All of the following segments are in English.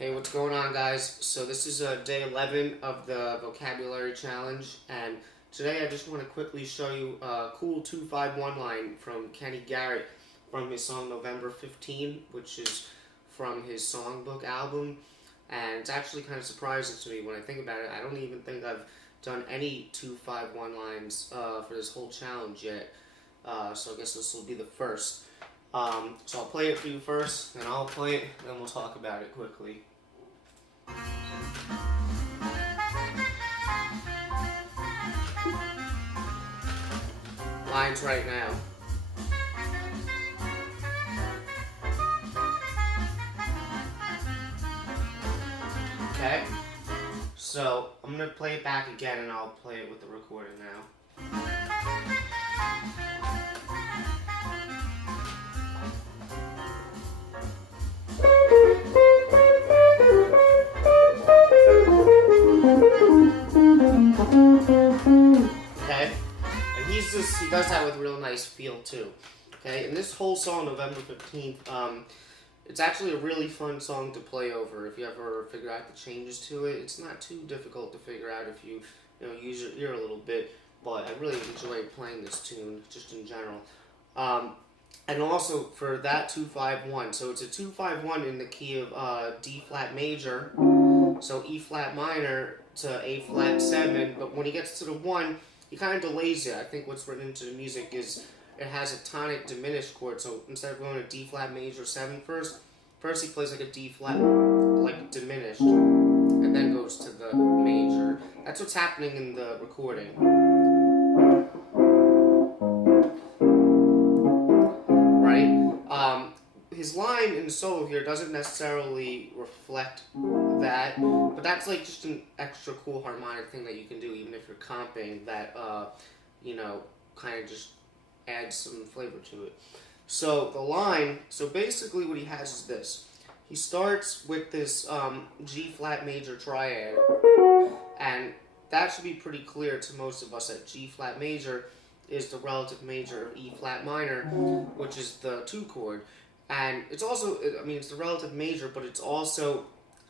Hey, what's going on, guys? So this is day 11 of the vocabulary challenge, and today I just want to quickly show you a cool 251 line from Kenny Garrett from his song November 15, which is from his songbook album, and it's actually kind of surprising to me when I think about it. I don't even think I've done any 251 lines for this whole challenge yet, so I guess this will be the first. So I'll play it for you first, then I'll play it, then we'll talk about it quickly. Lines right now. Okay, so I'm going to play it back again and I'll play it with the recording now. Okay, and he does that with a real nice feel too. Okay, and this whole song, November 15th, it's actually a really fun song to play over if you ever figure out the changes to it. It's not too difficult to figure out if you use your ear a little bit, but I really enjoy playing this tune just in general. And also for that 251, so it's a 251 in the key of D flat major, so E flat minor to A flat 7, but when he gets to the 1, he kind of delays it. I think what's written into the music is it has a tonic diminished chord, so instead of going to D flat major 7 first he plays like a D flat, like diminished, and then goes to the major. That's what's happening in the recording. His line in the solo here doesn't necessarily reflect that, but that's like just an extra cool harmonic thing that you can do even if you're comping that, kind of just adds some flavor to it. So the line, so basically what he has is this. He starts with this G flat major triad, and that should be pretty clear to most of us that G flat major is the relative major of E flat minor, which is the 2 chord. And it's also, it's the relative major, but it's also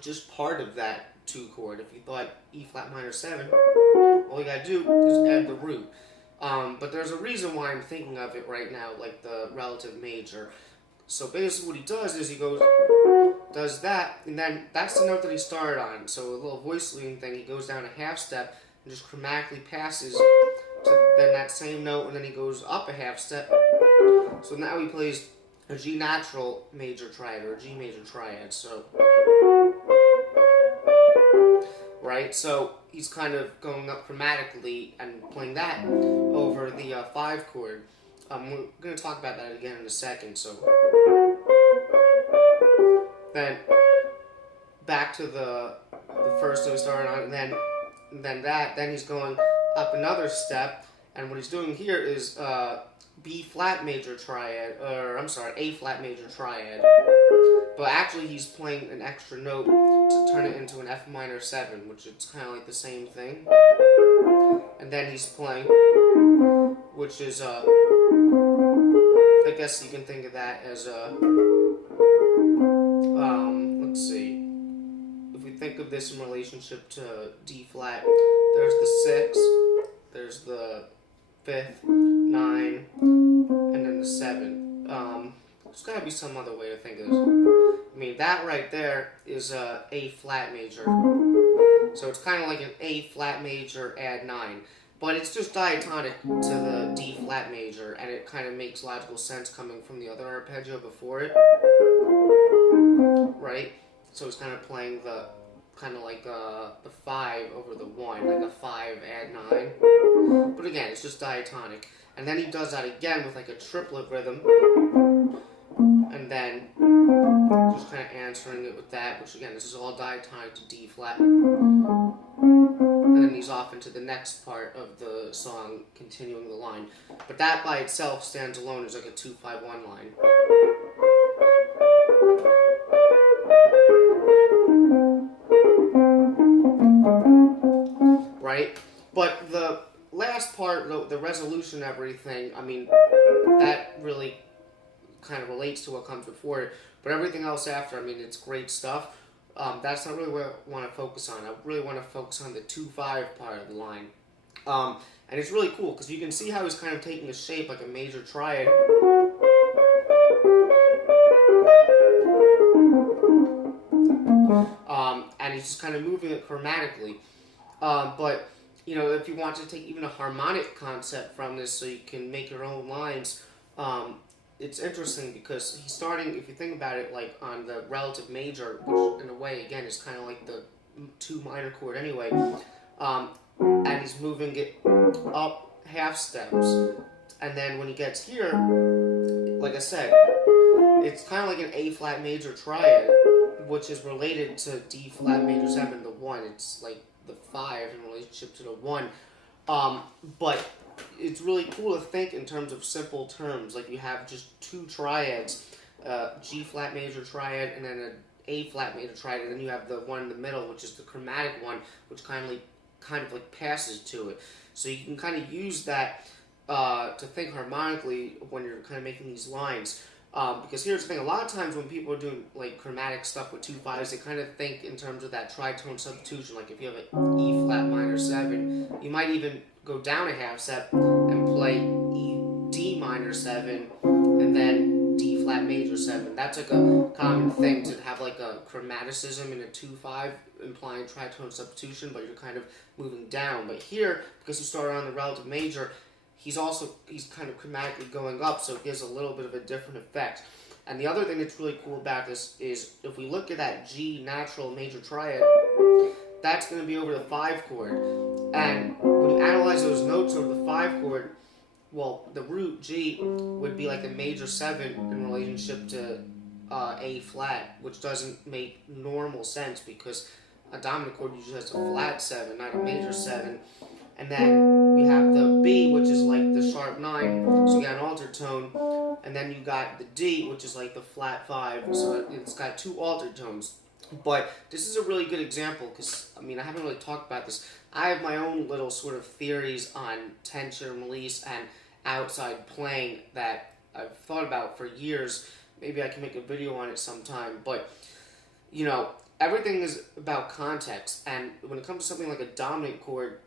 just part of that 2 chord. If you thought E flat minor 7, all you gotta do is add the root. But there's a reason why I'm thinking of it right now, like the relative major. So basically what he does is he does that, and then that's the note that he started on. So a little voice leading thing, he goes down a half step and just chromatically passes to then that same note, and then he goes up a half step. So now he plays a G natural major triad, or a G major triad, so, right, so he's kind of going up chromatically and playing that over the 5 chord. We're going to talk about that again in a second, so, then, back to the first note we started on, and then he's going up another step, and what he's doing here is, B flat major triad, or I'm sorry, A flat major triad. But actually he's playing an extra note to turn it into an F minor 7, which is kind of like the same thing. And then he's playing, which is, I guess you can think of that as let's see. If we think of this in relationship to D flat, there's the 6, there's the 5th, 9, and then the 7. There's got to be some other way to think of this. That right there is A flat major. So it's kind of like an A flat major add 9. But it's just diatonic to the D flat major, and it kind of makes logical sense coming from the other arpeggio before it. Right? So it's kind of playing the the 5 over the 1, like a 5 add 9. But again, it's just diatonic. And then he does that again with like a triplet rhythm. And then just kind of answering it with that, which again, this is all diatonic to D flat. And then he's off into the next part of the song, continuing the line. But that by itself stands alone as like a 2-5-1 line. Right? But the last part, the resolution and everything, that really kind of relates to what comes before it. But everything else after, it's great stuff. that's not really what I want to focus on. I really want to focus on the 2-5 part of the line. And it's really cool because you can see how he's kind of taking a shape like a major triad. And he's just kind of moving it chromatically. But, you know, if you want to take even a harmonic concept from this so you can make your own lines, it's interesting because he's starting, if you think about it, like on the relative major, which in a way, again, is kind of like the 2 minor chord anyway, and he's moving it up half steps. And then when he gets here, like I said, it's kind of like an A flat major triad, which is related to D flat major 7, the 1. It's like the 5 in relationship to the 1. But it's really cool to think in terms of simple terms. Like you have just 2 triads, G flat major triad and then an A flat major triad, and then you have the one in the middle, which is the chromatic one, which kind of like passes to it. So you can kind of use that to think harmonically when you're kind of making these lines. Because here's the thing, a lot of times when people are doing like chromatic stuff with 2-5s, they kind of think in terms of that tritone substitution. Like if you have an E flat minor 7, you might even go down a half step and play E D minor 7 and then D flat major 7. That's like a common thing to have like a chromaticism in a 2-5 implying tritone substitution, but you're kind of moving down. But here, because you started on the relative major, he's kind of chromatically going up, so it gives a little bit of a different effect. And the other thing that's really cool about this is if we look at that G natural major triad, that's going to be over the 5 chord. And when you analyze those notes over the 5 chord, well, the root G would be like a major 7 in relationship to A flat, which doesn't make normal sense because a dominant chord usually has a flat 7, not a major 7. And then we have the B, which is like the sharp 9, so you got an altered tone. And then you got the D, which is like the flat 5, so it's got 2 altered tones. But this is a really good example because, I mean, I haven't really talked about this. I have my own little sort of theories on tension, release, and outside playing that I've thought about for years. Maybe I can make a video on it sometime. But, you know, everything is about context. And when it comes to something like a dominant chord,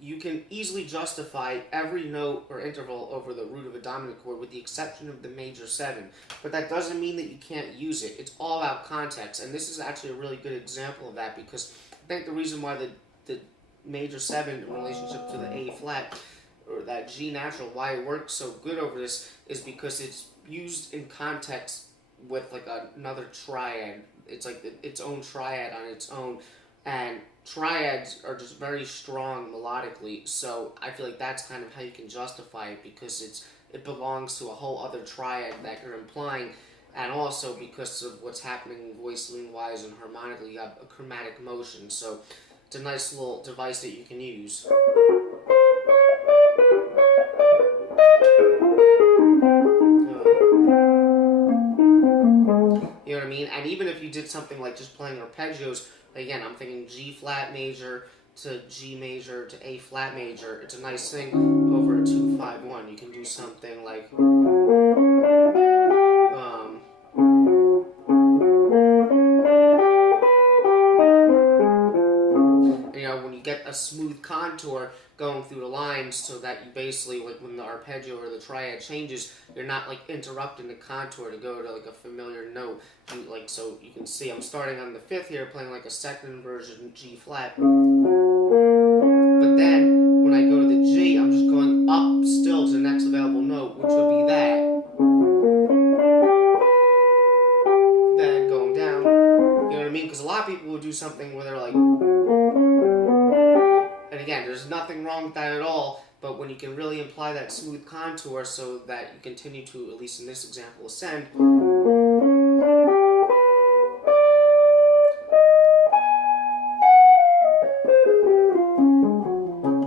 you can easily justify every note or interval over the root of a dominant chord with the exception of the major 7. But that doesn't mean that you can't use it. It's all about context. And this is actually a really good example of that because I think the reason why the major 7 in relationship to the A flat or that G natural, why it works so good over this is because it's used in context with like another triad. It's like its own triad on its own. And triads are just very strong melodically, so I feel like that's kind of how you can justify it because it belongs to a whole other triad that you're implying, and also because of what's happening voicing-wise and harmonically, you have a chromatic motion, so it's a nice little device that you can use. You know what I mean? And even if you did something like just playing arpeggios, again, I'm thinking G flat major to G major to A flat major. It's a nice thing over a 2-5-1. You can do something like you know, when you get a smooth contour going through the lines so that you basically, like when the arpeggio or the triad changes, you're not like interrupting the contour to go to like a familiar note. So you can see I'm starting on the 5th here, playing like a second inversion G flat. But then when I go to the G, I'm just going up still to the next available note, which would be that. Then going down. You know what I mean? Because a lot of people will do something where they're like, and again, there's nothing wrong with that at all, but when you can really imply that smooth contour so that you continue to, at least in this example, ascend, you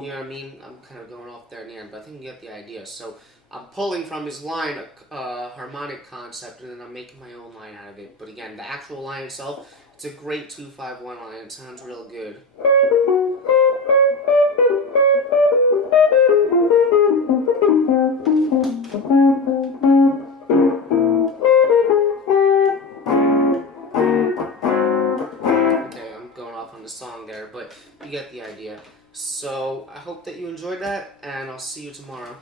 know what I mean? I'm kind of going off there in the end, but I think you get the idea. So I'm pulling from his line a harmonic concept, and then I'm making my own line out of it. But again, the actual line itself, it's a great 2-5-1 line. It sounds real good. the song there, but you get the idea. So I hope that you enjoyed that, and I'll see you tomorrow.